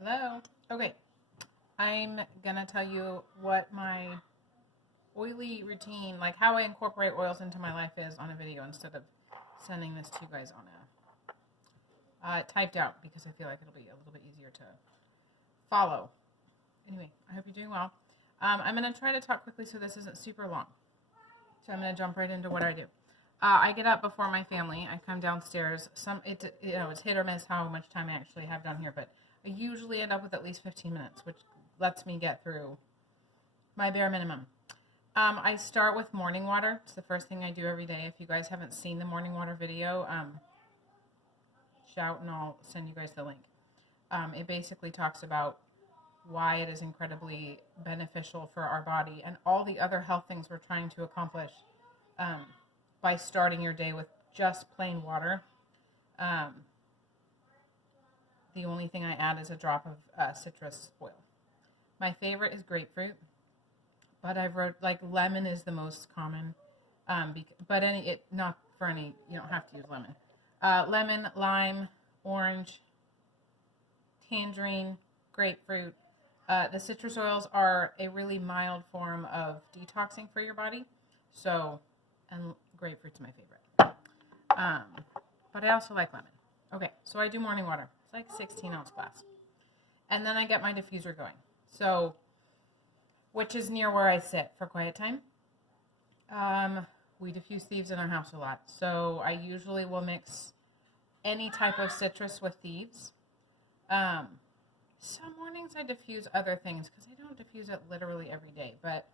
Hello. Okay. I'm gonna tell you what my oily routine, like how I incorporate oils into my life, is on a video instead of sending this to you guys on a typed out, because I feel like it'll be a little bit easier to follow. Anyway, I hope you're doing well. I'm gonna try to talk quickly so this isn't super long. So I'm gonna jump right into what I do. I get up before my family. I come downstairs. It's hit or miss how much time I actually have down here, but I usually end up with at least 15 minutes, which lets me get through my bare minimum. I start with morning water. It's the first thing I do every day. If you guys haven't seen the morning water video, shout and I'll send you guys the link. It basically talks about why it is incredibly beneficial for our body and all the other health things we're trying to accomplish by starting your day with just plain water. The only thing I add is a drop of citrus oil. My favorite is grapefruit, but I've wrote like lemon is the most common. But not for any. You don't have to use lemon. Lemon, lime, orange, tangerine, grapefruit. The citrus oils are a really mild form of detoxing for your body. So, and grapefruit's my favorite. But I also like lemon. Okay, so I do morning water. It's like 16-ounce glass. And then I get my diffuser going. So, which is near where I sit for quiet time. We diffuse thieves in our house a lot. So I usually will mix any type of citrus with thieves. Some mornings I diffuse other things because I don't diffuse it literally every day. But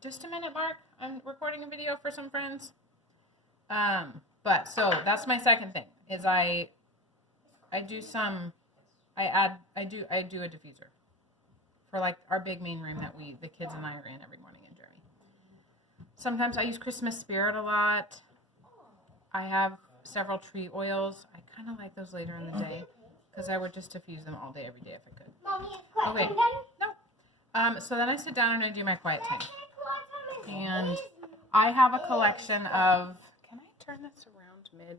just a minute, Mark. I'm recording a video for some friends. But so that's my second thing is I do a diffuser for like our big main room that the kids and I are in every morning, and Jeremy. Sometimes I use Christmas Spirit a lot. I have several tree oils. I kind of like those later in the day because I would just diffuse them all day, every day if I could. Mommy, Okay. No. So then I sit down and I do my quiet time. And I have a collection of... Can I turn this around mid?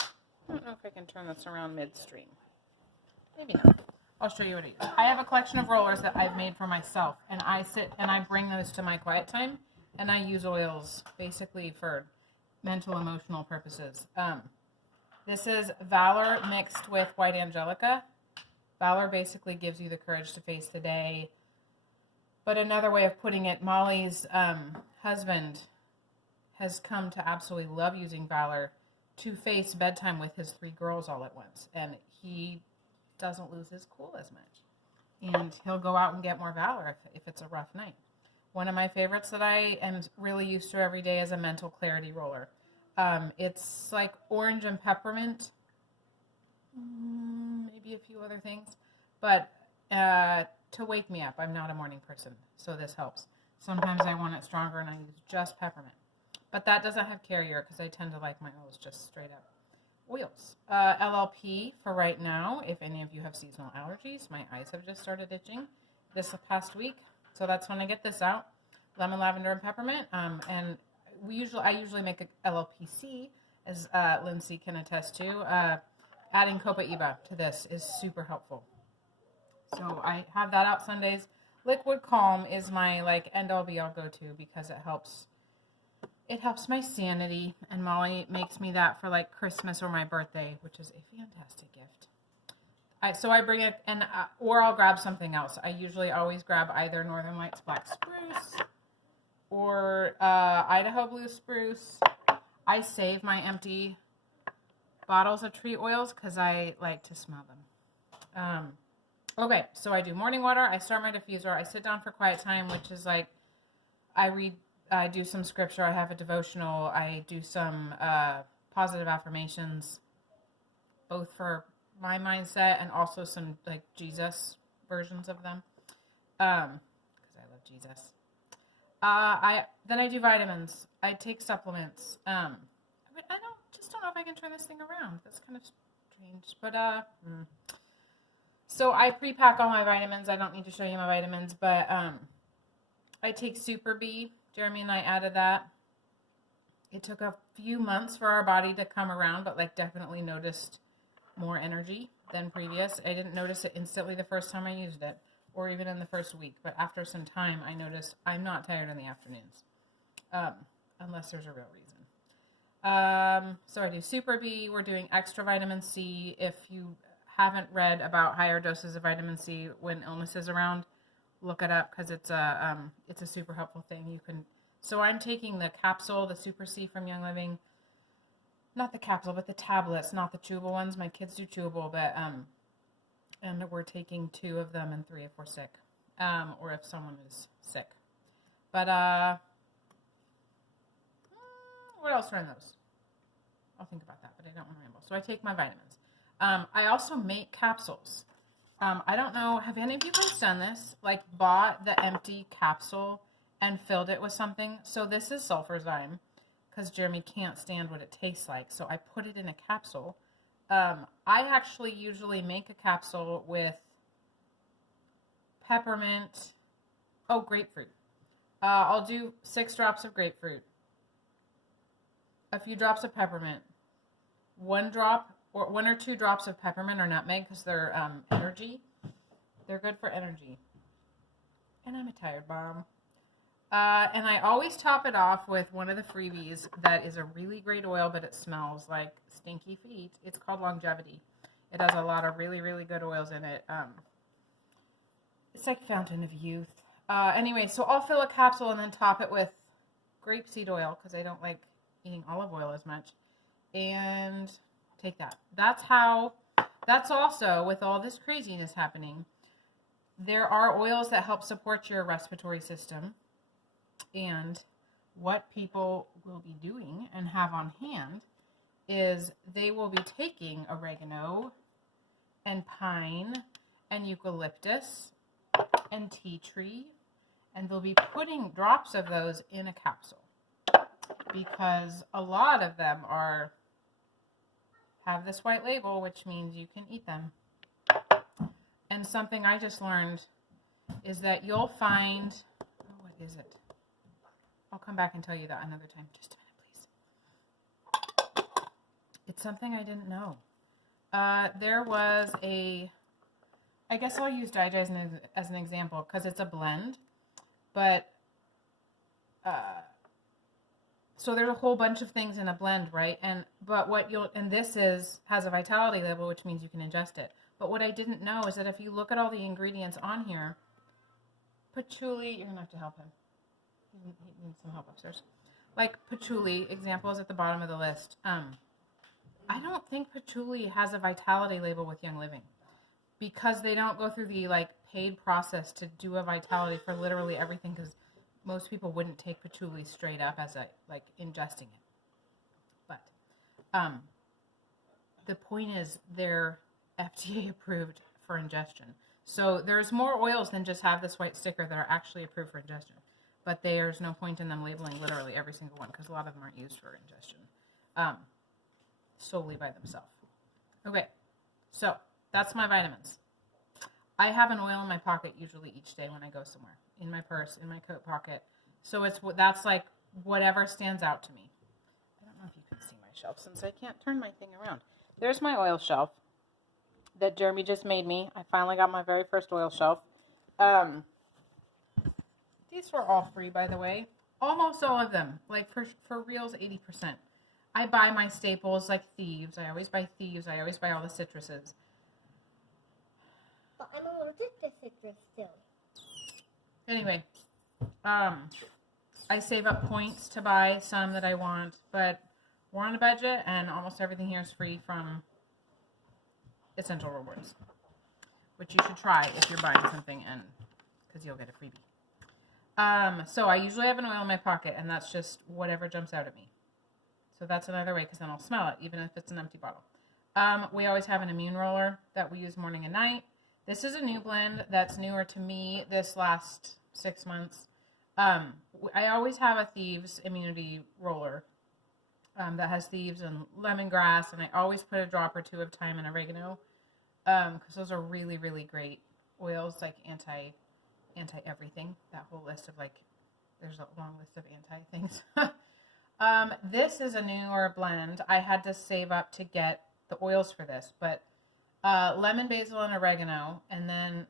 I don't know if I can turn this around midstream. Maybe not. I'll show you what it is. I have a collection of rollers that I've made for myself, and I sit and I bring those to my quiet time, and I use oils basically for mental, emotional purposes. This is Valor mixed with White Angelica. Valor basically gives you the courage to face the day. But another way of putting it, Molly's husband has come to absolutely love using Valor to face bedtime with his 3 girls all at once. And he doesn't lose his cool as much. And he'll go out and get more Valor if it's a rough night. One of my favorites that I am really used to every day is a mental clarity roller. It's like orange and peppermint, maybe a few other things. But to wake me up, I'm not a morning person, so this helps. Sometimes I want it stronger and I use just peppermint. But that doesn't have carrier because I tend to like my oils just straight up. Oils. LLP for right now, if any of you have seasonal allergies. My eyes have just started itching this past week, so that's when I get this out. Lemon, lavender, and peppermint. And I usually make a LLPC, as Lindsay can attest to. Adding Copaiba to this is super helpful. So I have that out Sundays. Liquid Calm is my like end all be all go to because it helps my sanity, and Molly makes me that for like Christmas or my birthday, which is a fantastic gift. So I bring it, and or I'll grab something else. I usually always grab either Northern Lights Black Spruce or Idaho Blue Spruce. I save my empty bottles of tree oils because I like to smell them. Okay, so I do morning water. I start my diffuser. I sit down for quiet time, which is like I do some scripture. I have a devotional. I do some positive affirmations, both for my mindset and also some like Jesus versions of them, because I love Jesus. Then I do vitamins. I take supplements. I don't know if I can turn this thing around. That's kind of strange, but So I pre-pack all my vitamins. I don't need to show you my vitamins, but I take Super B. Jeremy and I added that. It took a few months for our body to come around, but like definitely noticed more energy than previous. I didn't notice it instantly the first time I used it, or even in the first week, but after some time I noticed I'm not tired in the afternoons, unless there's a real reason. So I do Super B. We're doing extra vitamin C. If you haven't read about higher doses of vitamin C when illness is around, look it up, because it's a super helpful thing. You can. So I'm taking the capsule, the Super C from Young Living. Not the capsule, but the tablets, not the chewable ones. My kids do chewable, but and we're taking 2 of them and 3 if we're sick, or if someone is sick. But what else are in those? I'll think about that, but I don't want to ramble. So I take my vitamins. I also make capsules. I don't know, have any of you guys done this? Like bought the empty capsule and filled it with something? So this is sulfurzyme, because Jeremy can't stand what it tastes like. So I put it in a capsule. I actually usually make a capsule with peppermint. Oh, grapefruit. I'll do 6 drops of grapefruit, a few drops of peppermint, 1 drop or 1 or 2 drops of peppermint or nutmeg, because they're energy. They're good for energy. And I'm a tired bomb. And I always top it off with one of the freebies that is a really great oil, but it smells like stinky feet. It's called Longevity. It has a lot of really, really good oils in it. It's like Fountain of Youth. Anyway, so I'll fill a capsule and then top it with grapeseed oil, because I don't like eating olive oil as much. And take that. That's also, with all this craziness happening, there are oils that help support your respiratory system. And what people will be doing and have on hand is they will be taking oregano and pine and eucalyptus and tea tree, and they'll be putting drops of those in a capsule, because a lot of them have this white label, which means you can eat them. And something I just learned is that you'll find, what is it? I'll come back and tell you that another time. Just a minute, please. It's something I didn't know. There was I guess I'll use Digest as an example, because it's a blend. But, so there's a whole bunch of things in a blend, right? And this has a vitality label, which means you can ingest it. But what I didn't know is that if you look at all the ingredients on here, patchouli, you're going to have to help him. He needs some help upstairs. Like patchouli, example, is at the bottom of the list. I don't think patchouli has a vitality label with Young Living, because they don't go through the paid process to do a vitality for literally everything, because most people wouldn't take patchouli straight up as ingesting it. But the point is they're FDA approved for ingestion. So there's more oils than just have this white sticker that are actually approved for ingestion. But there's no point in them labeling literally every single one, because a lot of them aren't used for ingestion solely by themselves. Okay, so that's my vitamins. I have an oil in my pocket usually each day when I go somewhere, in my purse, in my coat pocket. So that's like whatever stands out to me. I don't know if you can see my shelf since I can't turn my thing around. There's my oil shelf that Jeremy just made me. I finally got my very first oil shelf. These were all free, by the way. Almost all of them. Like for reals, 80%. I buy my staples like Thieves. I always buy Thieves. I always buy all the citruses. But I'm allergic to citrus still. Anyway, I save up points to buy some that I want, but we're on a budget, and almost everything here is free from Essential Rewards, which you should try if you're buying something, and because you'll get a freebie. So I usually have an oil in my pocket, and that's just whatever jumps out at me. So that's another way, because then I'll smell it, even if it's an empty bottle. We always have an immune roller that we use morning and night. This is a new blend that's newer to me this last 6 months. I always have a Thieves immunity roller that has Thieves and lemongrass, and I always put a drop or two of thyme and oregano, because those are really, really great oils, like anti-everything. That whole list of there's a long list of anti-things. This is a newer blend. I had to save up to get the oils for this, but lemon, basil, and oregano, and then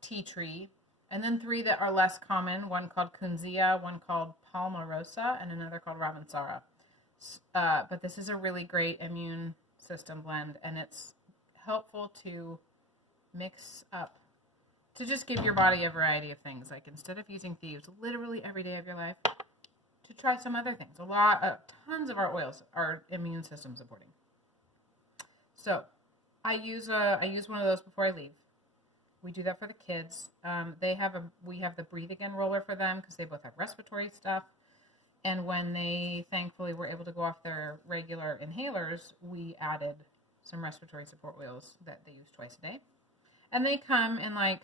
tea tree, and then 3 that are less common, one called Kunzia, one called Palmarosa, and another called Ravensara. But this is a really great immune system blend, and it's helpful to mix up, to just give your body a variety of things. Like instead of using thieves literally every day of your life, to try some other things. Tons of our oils are immune system supporting. So I use one of those before I leave. We do that for the kids. We have the Breathe Again roller for them because they both have respiratory stuff. And when they thankfully were able to go off their regular inhalers, we added some respiratory support oils that they use twice a day. And they come in like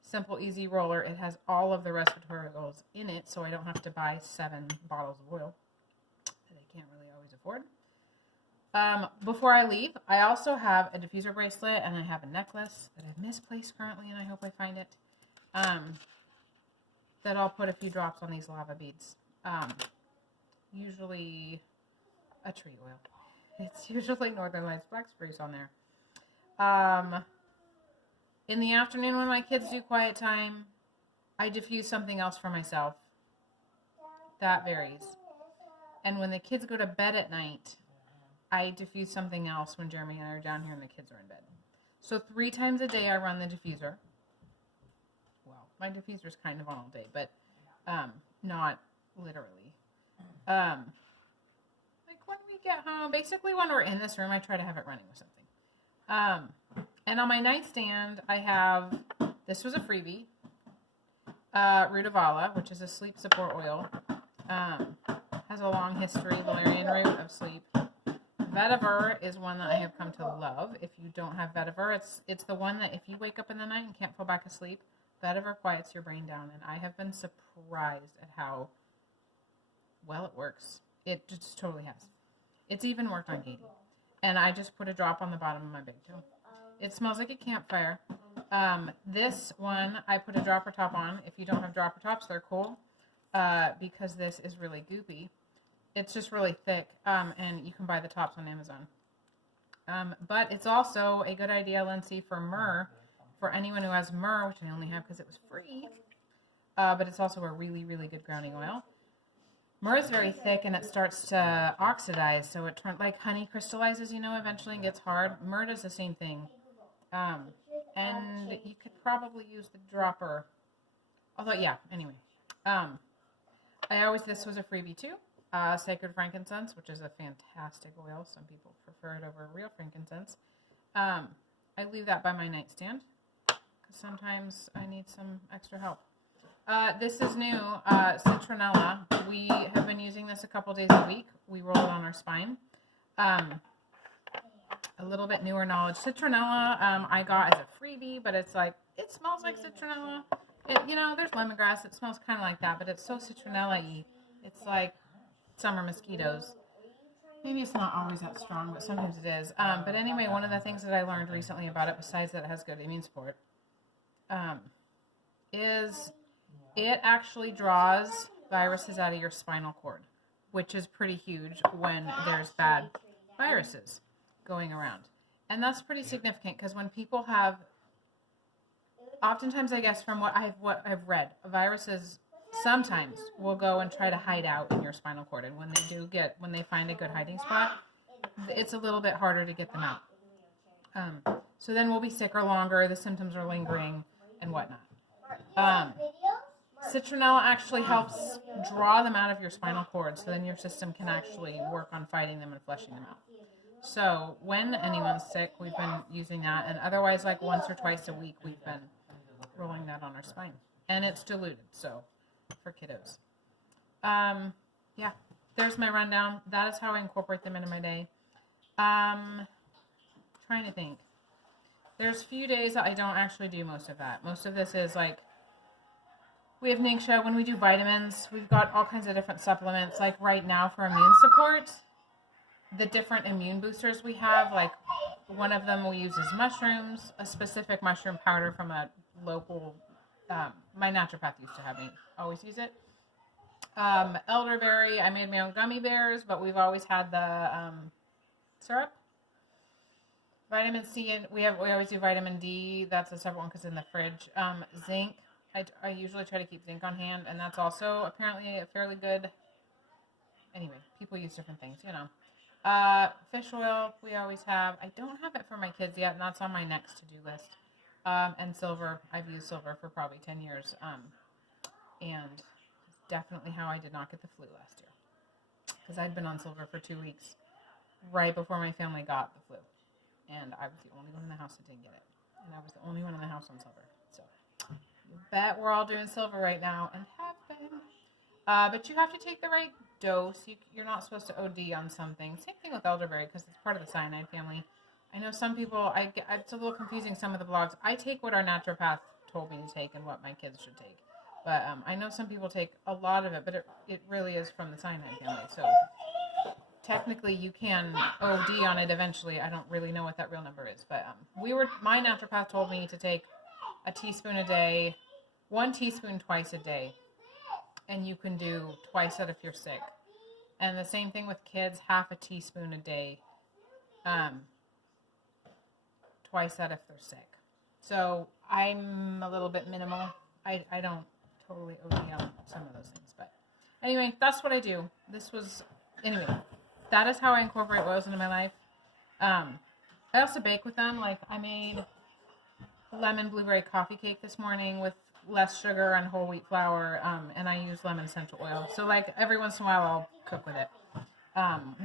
simple, easy roller. It has all of the respiratory oils in it, so I don't have to buy 7 bottles of oil that I can't really always afford. Before I leave, I also have a diffuser bracelet and I have a necklace that I've misplaced currently, and I hope I find it, that I'll put a few drops on these lava beads. Usually a tree oil. It's usually Northern Lights Black Spruce on there. In the afternoon when my kids do quiet time, I diffuse something else for myself. That varies. And when the kids go to bed at night, I diffuse something else when Jeremy and I are down here and the kids are in bed. So 3 times a day I run the diffuser. Well, my diffuser's kind of on all day, but not literally. Like when we get home, basically when we're in this room, I try to have it running with something. And on my nightstand, I have, this was a freebie, Rutavala, which is a sleep support oil. Has a long history, valerian root of sleep. Vetiver is one that I have come to love. If you don't have vetiver, it's the one that if you wake up in the night and can't fall back asleep, vetiver quiets your brain down. And I have been surprised at how well it works. It just totally has. It's even worked on Katie. And I just put a drop on the bottom of my big toe. It smells like a campfire. This one, I put a dropper top on. If you don't have dropper tops, they're cool. Because this is really goopy. It's just really thick. And you can buy the tops on Amazon. But it's also a good idea, Lindsay, for myrrh. For anyone who has myrrh, which I only have because it was free. But it's also a really, really good grounding oil. Myrrh is very thick and it starts to oxidize. So it turns like honey crystallizes, eventually and gets hard. Myrrh does the same thing. And you could probably use the dropper. Although, yeah, anyway. This was a freebie too. Sacred frankincense, which is a fantastic oil. Some people prefer it over real frankincense. I leave that by my nightstand because sometimes I need some extra help. This is new, citronella. We have been using this a couple days a week. We roll it on our spine. A little bit newer knowledge. Citronella, I got as a freebie, but it's like, it smells like citronella. There's lemongrass. It smells kind of like that, but it's so citronella-y. It's like summer mosquitoes. Maybe it's not always that strong, but sometimes it is. But anyway, one of the things that I learned recently about it, besides that it has good immune support, is it actually draws viruses out of your spinal cord, which is pretty huge when there's bad viruses going around. And that's pretty significant because when people have, oftentimes I guess from what I've read, viruses sometimes will go and try to hide out in your spinal cord. And when they find a good hiding spot, it's a little bit harder to get them out. So then we'll be sicker longer, the symptoms are lingering and whatnot. Citronella actually helps draw them out of your spinal cord, so then your system can actually work on fighting them and flushing them out. So when anyone's sick, we've been using that, and otherwise like once or twice a week we've been rolling that on our spine. And it's diluted, so for kiddos. Yeah, there's my rundown. That is how I incorporate them into my day. Trying to think. There's few days that I don't actually do most of that. Most of this is like, we have Ningxia. When we do vitamins, we've got all kinds of different supplements. Like right now for immune support, the different immune boosters we have, like one of them we use is mushrooms, a specific mushroom powder from a local, my naturopath used to have me always use it. Elderberry, I made my own gummy bears, but we've always had the syrup. Vitamin C, and we always do vitamin D. That's a separate one because in the fridge. Zinc. I usually try to keep zinc on hand, and that's also apparently a fairly good. Anyway, people use different things, you know. Fish oil we always have. I don't have it for my kids yet, and that's on my next to-do list. And silver. I've used silver for probably 10 years. And definitely how I did not get the flu last year, because I'd been on silver for 2 weeks right before my family got the flu, and I was the only one in the house that didn't get it, and I was the only one in the house on silver. So you bet we're all doing silver right now, and have been. But you have to take the right dose. You're not supposed to OD on something. Same thing with elderberry, because it's part of the cyanide family. I know some people, it's a little confusing, some of the blogs. I take what our naturopath told me to take and what my kids should take. But I know some people take a lot of it, but it really is from the cyanide family. So technically you can OD on it eventually. I don't really know what that real number is. But my naturopath told me to take a teaspoon a day, 1 teaspoon twice a day. And you can do twice that if you're sick. And the same thing with kids, half a teaspoon a day. Twice that if they're sick. So I'm a little bit minimal. I don't totally OD on some of those things. But anyway, that's what I do. Anyway, that is how I incorporate oils into my life. I also bake with them. Like I made lemon blueberry coffee cake this morning with less sugar and whole wheat flour, and I use lemon essential oil. So like every once in a while I'll cook with it.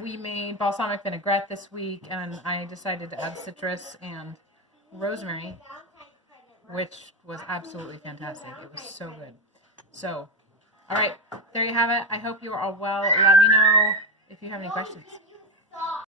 We made balsamic vinaigrette this week, and I decided to add citrus and rosemary, which was absolutely fantastic. It was so good. So, all right, there you have it. I hope you are all well. Let me know if you have any questions.